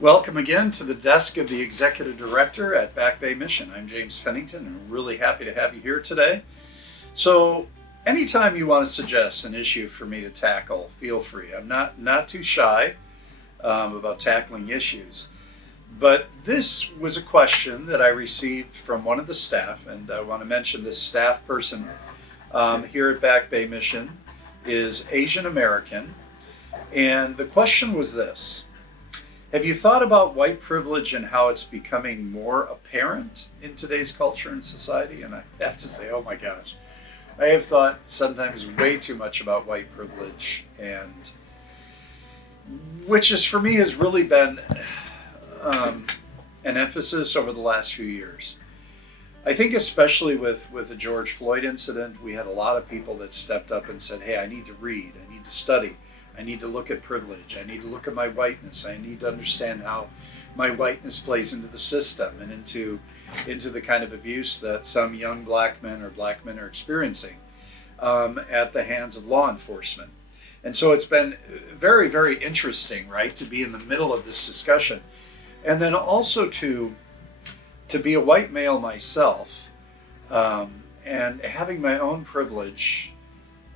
Welcome again to the desk of the Executive Director at Back Bay Mission. I'm James Pennington, and I'm really happy to have you here today. So, anytime you want to suggest an issue for me to tackle, feel free. I'm not too shy about tackling issues. But this was a question that I received from one of the staff, and I want to mention this staff person here at Back Bay Mission is Asian American. And the question was this: have you thought about white privilege and how it's becoming more apparent in today's culture and society? And I have to say, oh my gosh, I have thought sometimes way too much about white privilege, and which is for me has really been an emphasis over the last few years. I think especially with the George Floyd incident, we had a lot of people that stepped up and said, hey, I need to read, I need to study, I need to look at privilege, I need to look at my whiteness, I need to understand how my whiteness plays into the system and into the kind of abuse that some young black men are experiencing at the hands of law enforcement. And so it's been very, very interesting, right, to be in the middle of this discussion. And then also to be a white male myself, and having my own privilege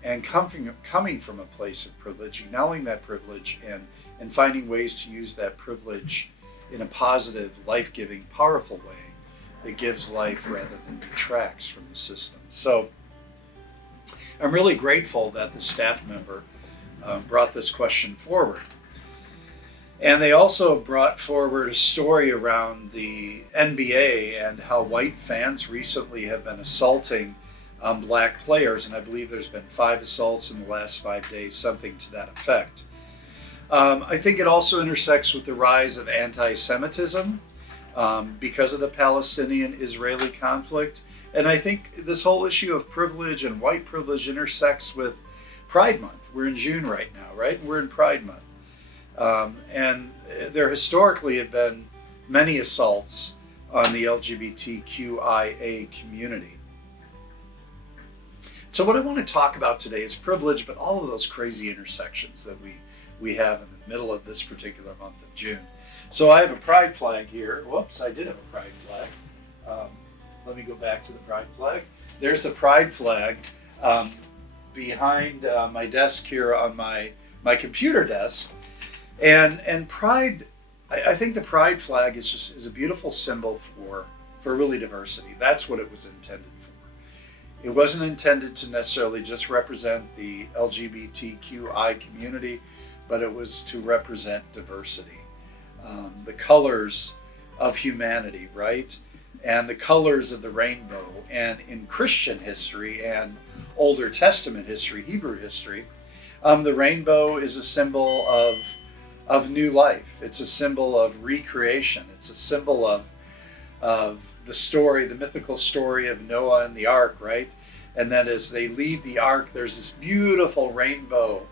and coming from a place of privilege, acknowledging that privilege and finding ways to use that privilege in a positive, life-giving, powerful way that gives life rather than detracts from the system. So I'm really grateful that the staff member brought this question forward. And they also brought forward a story around the NBA and how white fans recently have been assaulting black players, and I believe there's been 5 assaults in the last 5 days, something to that effect. I think it also intersects with the rise of anti-Semitism because of the Palestinian-Israeli conflict. And I think this whole issue of privilege and white privilege intersects with Pride Month. We're in June right now, right? We're in Pride Month. And there historically have been many assaults on the LGBTQIA community. So what I want to talk about today is privilege, but all of those crazy intersections that we have in the middle of this particular month of June. So I have a pride flag here. Whoops, I did have a pride flag. Let me go back to the pride flag. There's the pride flag behind my desk here on my computer desk. And pride, I think the pride flag is a beautiful symbol for really diversity. That's what it was intended for. It wasn't intended to necessarily just represent the LGBTQI community, but it was to represent diversity. The colors of humanity, right? And the colors of the rainbow. And in Christian history and Older Testament history, Hebrew history, the rainbow is a symbol of new life. It's a symbol of recreation. It's a symbol of the story, the mythical story of Noah and the ark, right? And then as they leave the ark, there's this beautiful rainbow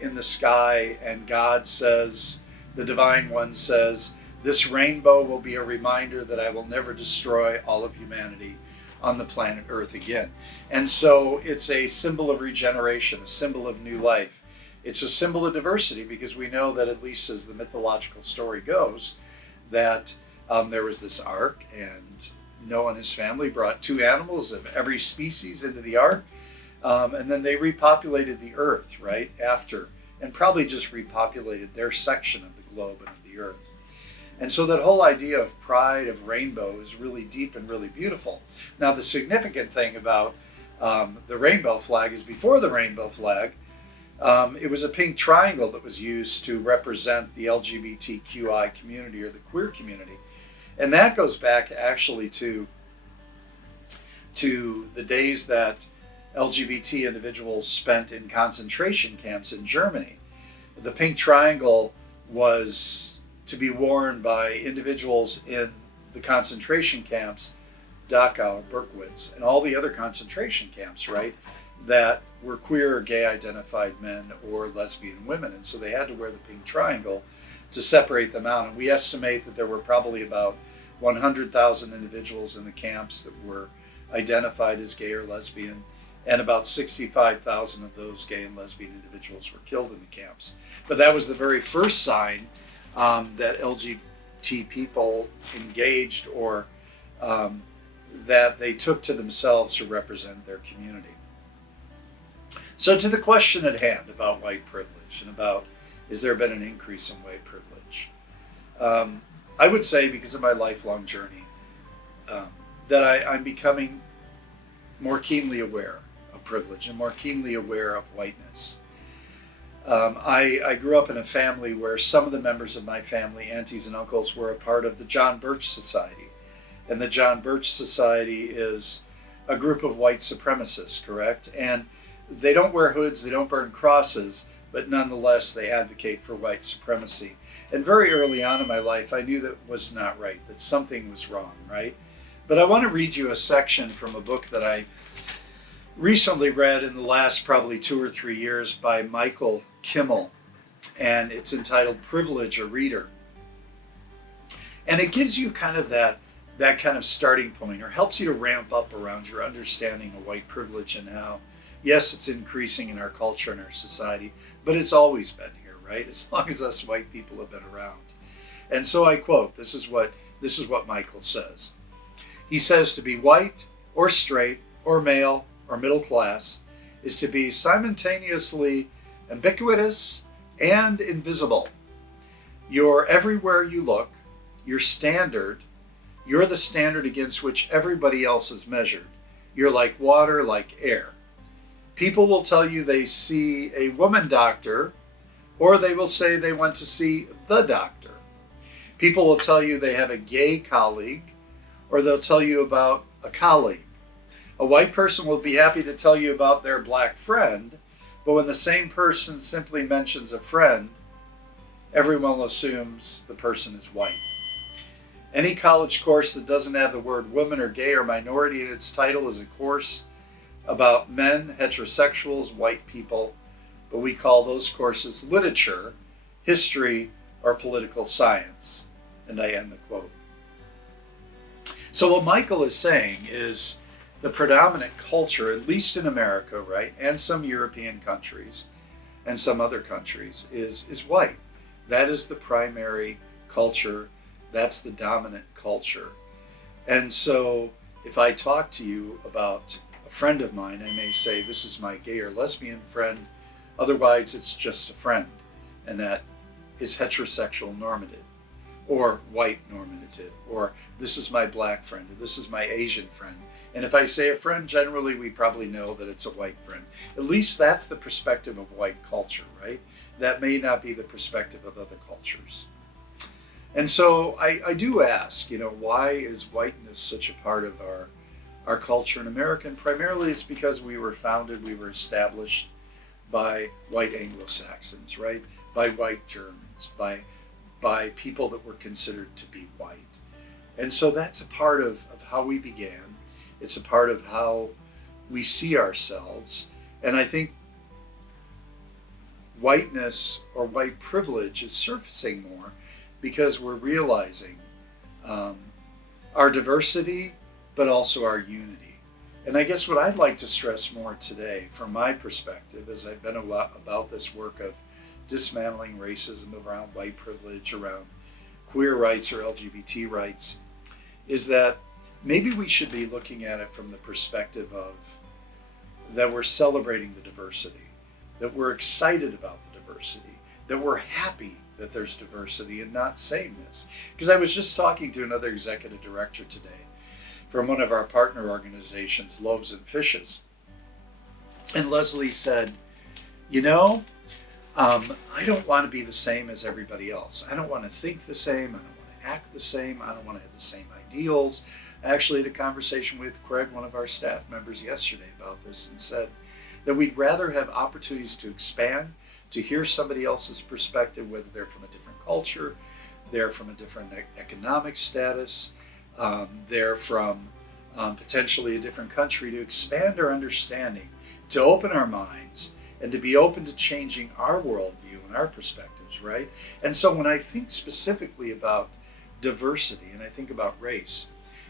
in the sky, and God says, the Divine One says, this rainbow will be a reminder that I will never destroy all of humanity on the planet Earth again. And so it's a symbol of regeneration, a symbol of new life. It's a symbol of diversity because we know that, at least as the mythological story goes, that there was this ark, and Noah and his family brought 2 animals of every species into the ark, and then they repopulated the earth right after, and probably just repopulated their section of the globe and of the earth. And so that whole idea of pride, of rainbow, is really deep and really beautiful. Now, the significant thing about the rainbow flag is, before the rainbow flag, it was a pink triangle that was used to represent the LGBTQI community, or the queer community. And that goes back actually to the days that LGBT individuals spent in concentration camps in Germany. The pink triangle was to be worn by individuals in the concentration camps, Dachau, Berkowitz, and all the other concentration camps, right, that were queer or gay identified men or lesbian women. And so they had to wear the pink triangle to separate them out. And we estimate that there were probably about 100,000 individuals in the camps that were identified as gay or lesbian, and about 65,000 of those gay and lesbian individuals were killed in the camps. But that was the very first sign that LGBT people engaged or that they took to themselves to represent their community. So to the question at hand about white privilege and about has there been an increase in white privilege, I would say because of my lifelong journey that I'm becoming more keenly aware of privilege and more keenly aware of whiteness. I grew up in a family where some of the members of my family, aunties and uncles, were a part of the John Birch Society. And the John Birch Society is a group of white supremacists, correct? And they don't wear hoods, they don't burn crosses, but nonetheless they advocate for white supremacy. And very early on in my life, I knew that was not right, that something was wrong, right? But I want to read you a section from a book that I recently read in the last probably 2 or 3 years by Michael Kimmel, and it's entitled Privilege, a Reader. And it gives you kind of that kind of starting point, or helps you to ramp up around your understanding of white privilege and how, yes, it's increasing in our culture and our society, but it's always been here, right? As long as us white people have been around. And so I quote, this is what Michael says. He says, to be white or straight or male or middle class is to be simultaneously ubiquitous and invisible. You're everywhere you look, you're standard, you're the standard against which everybody else is measured. You're like water, like air. People will tell you they see a woman doctor, or they will say they went to see the doctor. People will tell you they have a gay colleague, or they'll tell you about a colleague. A white person will be happy to tell you about their black friend, but when the same person simply mentions a friend, everyone assumes the person is white. Any college course that doesn't have the word woman or gay or minority in its title is a course about men, heterosexuals, white people, but we call those courses literature, history, or political science. And I end the quote. So what Michael is saying is the predominant culture, at least in America, right, and some European countries and some other countries, is white. That is the primary culture. That's the dominant culture. And so if I talk to you about a friend of mine, I may say, this is my gay or lesbian friend. Otherwise, it's just a friend. And that is heterosexual normative, or white normative, or this is my black friend, or this is my Asian friend. And if I say a friend, generally we probably know that it's a white friend. At least that's the perspective of white culture, right? That may not be the perspective of other cultures. And so I do ask, why is whiteness such a part of our culture in America? And primarily it's because we were established by white Anglo-Saxons, right? By white Germans, by people that were considered to be white. And so that's a part of how we began. It's a part of how we see ourselves. And I think whiteness or white privilege is surfacing more because we're realizing our diversity, but also our unity. And I guess what I'd like to stress more today, from my perspective, as I've been about this work of dismantling racism around white privilege, around queer rights or LGBT rights, is that maybe we should be looking at it from the perspective of that we're celebrating the diversity, that we're excited about the diversity, that we're happy that there's diversity and not sameness. Because I was just talking to another executive director today from one of our partner organizations, Loaves and Fishes. And Leslie said, I don't want to be the same as everybody else. I don't want to think the same. I don't want to act the same. I don't want to have the same ideals. I actually had a conversation with Craig, one of our staff members, yesterday about this, and said that we'd rather have opportunities to expand, to hear somebody else's perspective, whether they're from a different culture, they're from a different economic status, they're from potentially a different country, to expand our understanding, to open our minds, and to be open to changing our worldview and our perspectives, right? And so when I think specifically about diversity and I think about race,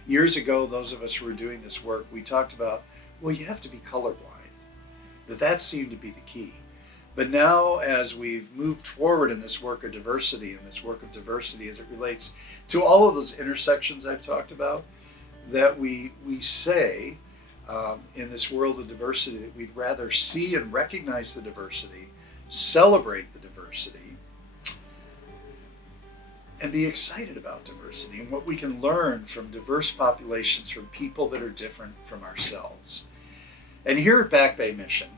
years ago, those of us who were doing this work, we talked about, well, you have to be colorblind. That seemed to be the key. But now, as we've moved forward in this work of diversity, as it relates to all of those intersections I've talked about, that we say in this world of diversity that we'd rather see and recognize the diversity, celebrate the diversity, and be excited about diversity and what we can learn from diverse populations, from people that are different from ourselves. And here at Back Bay Mission,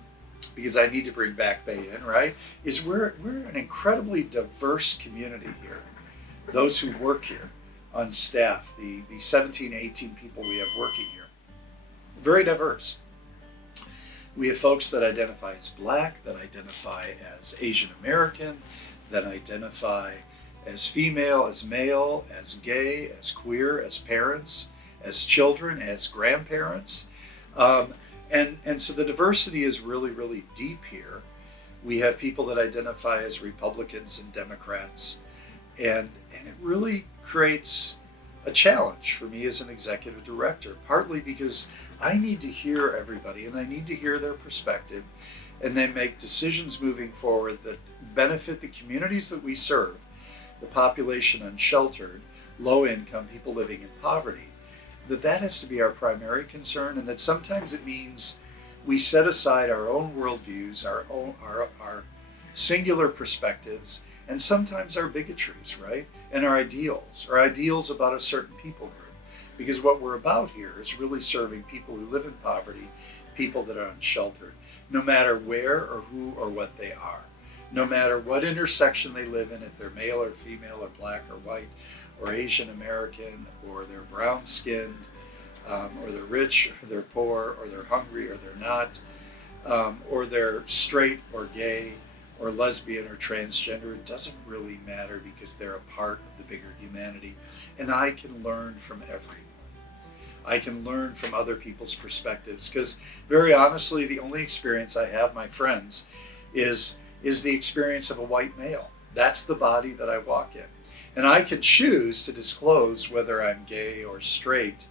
because I need to bring Back Bay in, right, is we're an incredibly diverse community here. Those who work here on staff, the 17, 18 people we have working here, very diverse. We have folks that identify as Black, that identify as Asian American, that identify as female, as male, as gay, as queer, as parents, as children, as grandparents. And so the diversity is really, really deep here. We have people that identify as Republicans and Democrats. And it really creates a challenge for me as an executive director, partly because I need to hear everybody and I need to hear their perspective and then make decisions moving forward that benefit the communities that we serve, the population unsheltered, low income, people living in poverty, that has to be our primary concern, and that sometimes it means we set aside our own worldviews, our singular perspectives, and sometimes our bigotries, right? And our ideals about a certain people group. Because what we're about here is really serving people who live in poverty, people that are unsheltered, no matter where or who or what they are. No matter what intersection they live in, if they're male or female or Black or white or Asian American, or they're brown skinned, or they're rich or they're poor, or they're hungry or they're not, or they're straight or gay or lesbian or transgender, it doesn't really matter because they're a part of the bigger humanity. And I can learn from everyone. I can learn from other people's perspectives, because very honestly, the only experience I have, my friends, is the experience of a white male. That's the body that I walk in. And I can choose to disclose whether I'm gay or straight,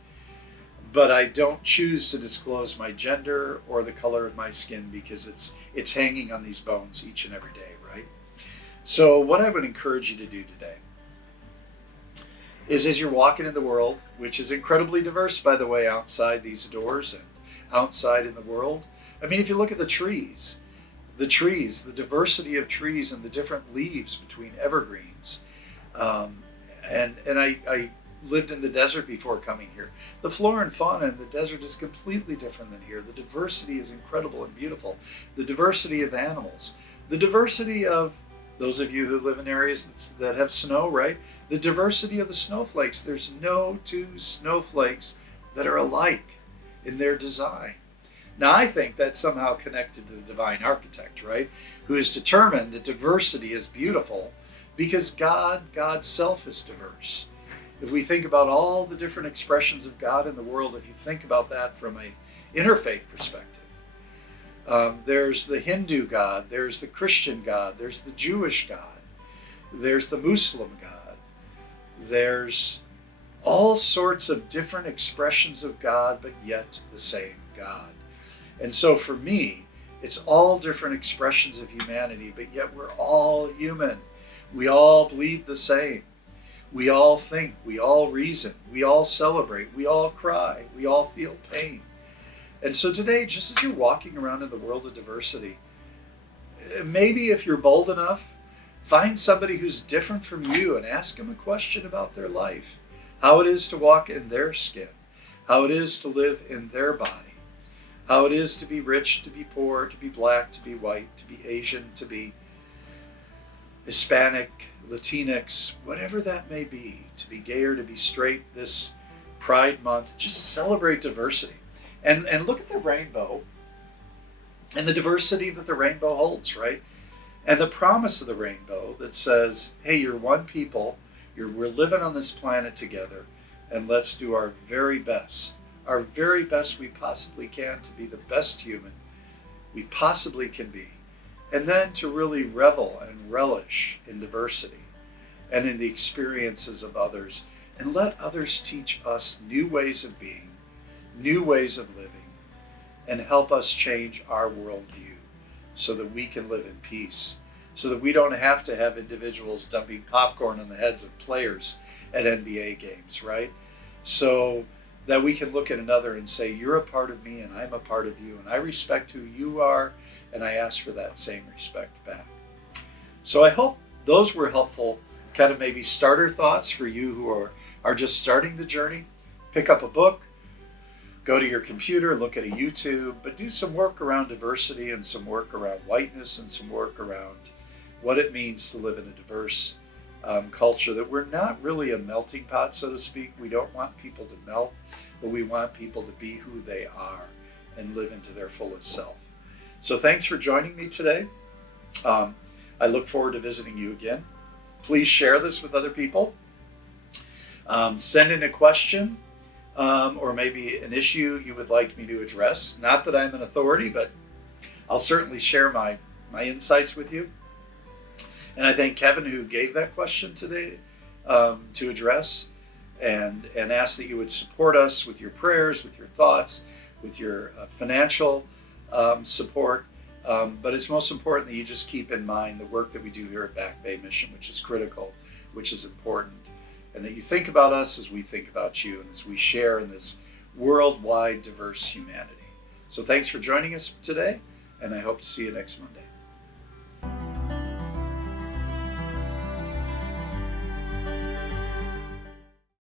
but I don't choose to disclose my gender or the color of my skin, because it's hanging on these bones each and every day, right? So what I would encourage you to do today is, as you're walking in the world, which is incredibly diverse, by the way, outside these doors and outside in the world. I mean, if you look at the trees, the diversity of trees and the different leaves between evergreens. And I lived in the desert before coming here. The flora and fauna in the desert is completely different than here. The diversity is incredible and beautiful. The diversity of animals. The diversity of those of you who live in areas that have snow, right? The diversity of the snowflakes. There's no two snowflakes that are alike in their design. Now, I think that's somehow connected to the divine architect, right? Who has determined that diversity is beautiful because God's self is diverse. If we think about all the different expressions of God in the world, if you think about that from an interfaith perspective, there's the Hindu God, there's the Christian God, there's the Jewish God, there's the Muslim God, there's all sorts of different expressions of God, but yet the same God. And so for me, it's all different expressions of humanity, but yet we're all human. We all bleed the same. We all think, we all reason, we all celebrate, we all cry, we all feel pain. And so today, just as you're walking around in the world of diversity, maybe if you're bold enough, find somebody who's different from you and ask them a question about their life, how it is to walk in their skin, how it is to live in their body, how it is to be rich, to be poor, to be Black, to be white, to be Asian, to be Hispanic, Latinx, whatever that may be, to be gay or to be straight this Pride Month. Just celebrate diversity. And look at the rainbow and the diversity that the rainbow holds, right? And the promise of the rainbow that says, hey, you're one people, we're living on this planet together, and let's do our very best we possibly can to be the best human we possibly can be. And then to really revel and relish in diversity and in the experiences of others, and let others teach us new ways of being, new ways of living, and help us change our worldview so that we can live in peace, so that we don't have to have individuals dumping popcorn on the heads of players at NBA games, right? So that we can look at another and say, you're a part of me and I'm a part of you, and I respect who you are, and I ask for that same respect back. So I hope those were helpful, kind of maybe starter thoughts for you who are just starting the journey. Pick up a book, go to your computer, look at a YouTube, but do some work around diversity and some work around whiteness and some work around what it means to live in a diverse culture, that we're not really a melting pot, so to speak. We don't want people to melt, but we want people to be who they are and live into their fullest self. So thanks for joining me today. I look forward to visiting you again. Please share this with other people. Send in a question or maybe an issue you would like me to address. Not that I'm an authority, but I'll certainly share my insights with you. And I thank Kevin, who gave that question today to address, and ask that you would support us with your prayers, with your thoughts, with your financial support. But it's most important that you just keep in mind the work that we do here at Back Bay Mission, which is critical, which is important, and that you think about us as we think about you and as we share in this worldwide diverse humanity. So thanks for joining us today, and I hope to see you next Monday.